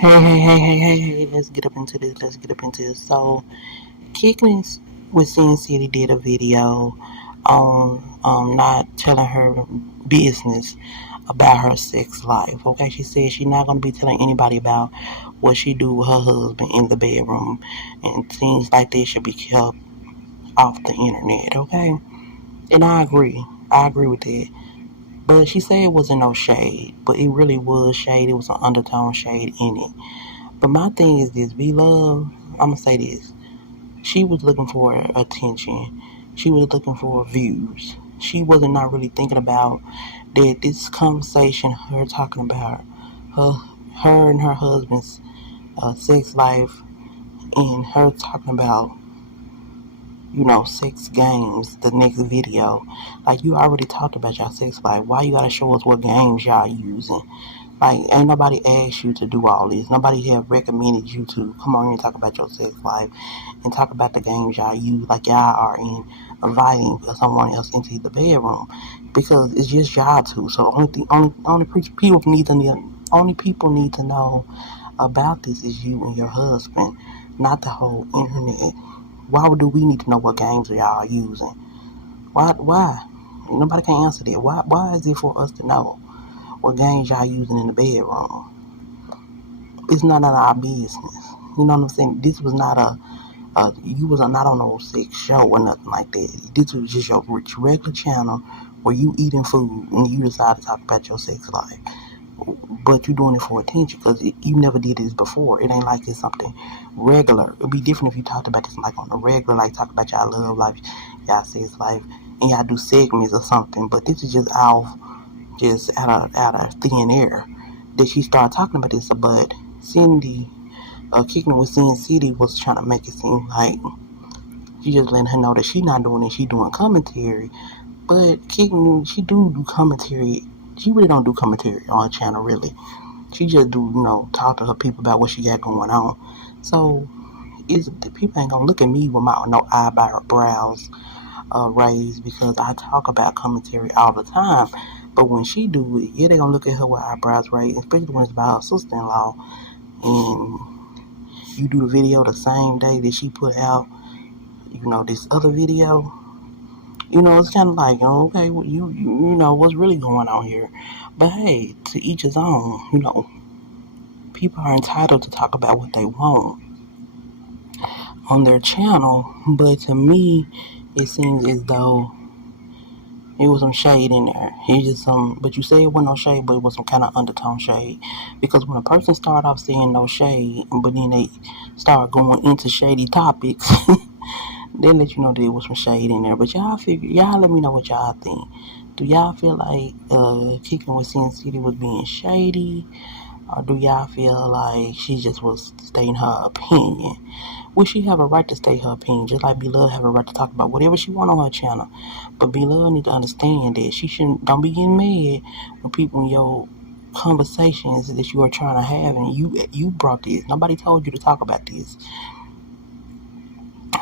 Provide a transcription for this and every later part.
Hey, let's get up into this. So, Kickin with Cyncity did a video on not telling her business about her sex life. Okay, she said she's not going to be telling anybody about what she do with her husband in the bedroom, and things like this should be kept off the internet. Okay, and I agree with that. But she said it wasn't no shade, but it really was shade. It was an undertone shade in it. But my thing is this, be love. I'm gonna say this. She was looking for attention. She was looking for views. She wasn't not really thinking about that this conversation, her talking about her, her and her husband's sex life, and her talking about sex games. The next video, like you already talked about your sex life. Why you gotta show us what games y'all using? Like, ain't nobody asked you to do all this. Nobody have recommended you to come on here and talk about your sex life and talk about the games y'all use, like y'all are in inviting someone else into the bedroom, because it's just y'all two. So only people need to know about this is you and your husband, not the whole internet. Why do we need to know what games y'all are using? Why? Nobody can answer that. Why is it for us to know what games y'all using in the bedroom? It's none of our business. You know what I'm saying? This was not you was not on no sex show or nothing like that. This was just your regular channel where you eating food and you decide to talk about your sex life. But you doing it for attention because you never did this before. It ain't like it's something regular. It'd be different if you talked about this like on a regular, like talk about y'all love life, y'all sex life, and y'all do segments or something. But this is just out of thin air that she started talking about this. But Cindy, Kicking with Cyncity was trying to make it seem like she just letting her know that she not doing it. She doing commentary, but Kicking she do commentary. She really don't do commentary on her channel really. She just do talk to her people about what she got going on. So the people ain't gonna look at me with my no eyebrows raised because I talk about commentary all the time. But when she do it, yeah, they gonna look at her with eyebrows raised, especially when it's about her sister-in-law. And you do the video the same day that she put out, this other video. It's kind of like, okay, well, you know what's really going on here. But hey, to each his own. People are entitled to talk about what they want on their channel. But to me, it seems as though it was some shade in there. It just but you say it wasn't no shade, but it was some kind of undertone shade. Because when a person start off saying no shade, but then they start going into shady topics, they let you know there was some shade in there. But y'all let me know what y'all think. Do y'all feel like Kicking with Cyncity was being shady? Or do y'all feel like she just was stating her opinion? Will she have a right to state her opinion? Just like Beloved have a right to talk about whatever she want on her channel. But Beloved need to understand that she shouldn't. Don't be getting mad when people in your conversations that you are trying to have and you brought this. Nobody told you to talk about this.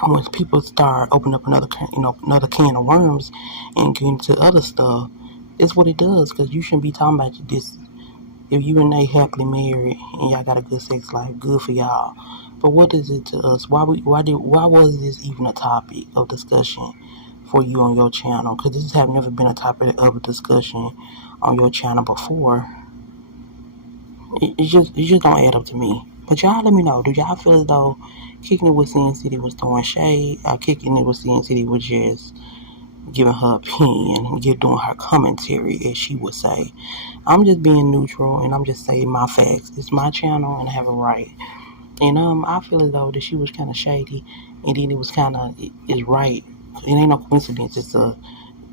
When people start opening up another can of worms and get into other stuff, it's what it does. Because you shouldn't be talking about this. If you and they happily married and y'all got a good sex life, good for y'all. But what is it to us? Why was this even a topic of discussion for you on your channel? Because this have never been a topic of discussion on your channel before. It just don't add up to me. But y'all let me know. Do y'all feel as though Kicking It with Cyncity was throwing shade, or Kicking It with Cyncity was just giving her opinion, doing her commentary, as she would say? I'm just being neutral and I'm just saying my facts. It's my channel and I have a right. And I feel as though that she was kind of shady, and then it was kind of it's right. It ain't no coincidence. It's the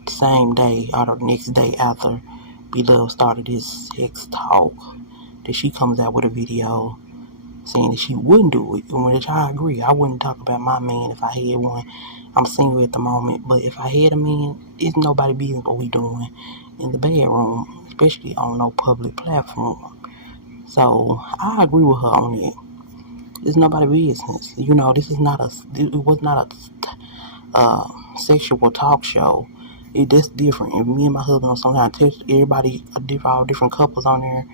same day or the next day after Beloved started this sex talk that she comes out with a video saying that she wouldn't do it. And which I agree. I wouldn't talk about my man if I had one. I'm single at the moment, but if I had a man, it's nobody business what we doing in the bedroom, especially on no public platform. So I agree with her on it. It's nobody business. This is not it was not a sexual talk show. That's different. If me and my husband sometimes text everybody, all different couples on there,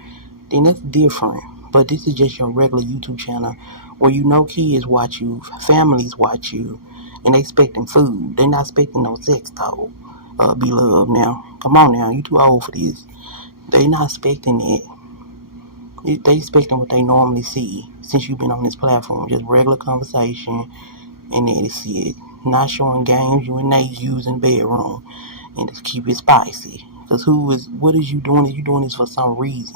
then that's different. But this is just your regular YouTube channel where you know kids watch you, families watch you, and they expecting food. They not expecting no sex though. Beloved now. Come on now, you too old for this. They not expecting it. They expecting what they normally see since you've been on this platform. Just regular conversation, and that's it. Not showing games you and Nate use in the bedroom. And just keep it spicy. Because what is you doing? Is you doing this for some reason?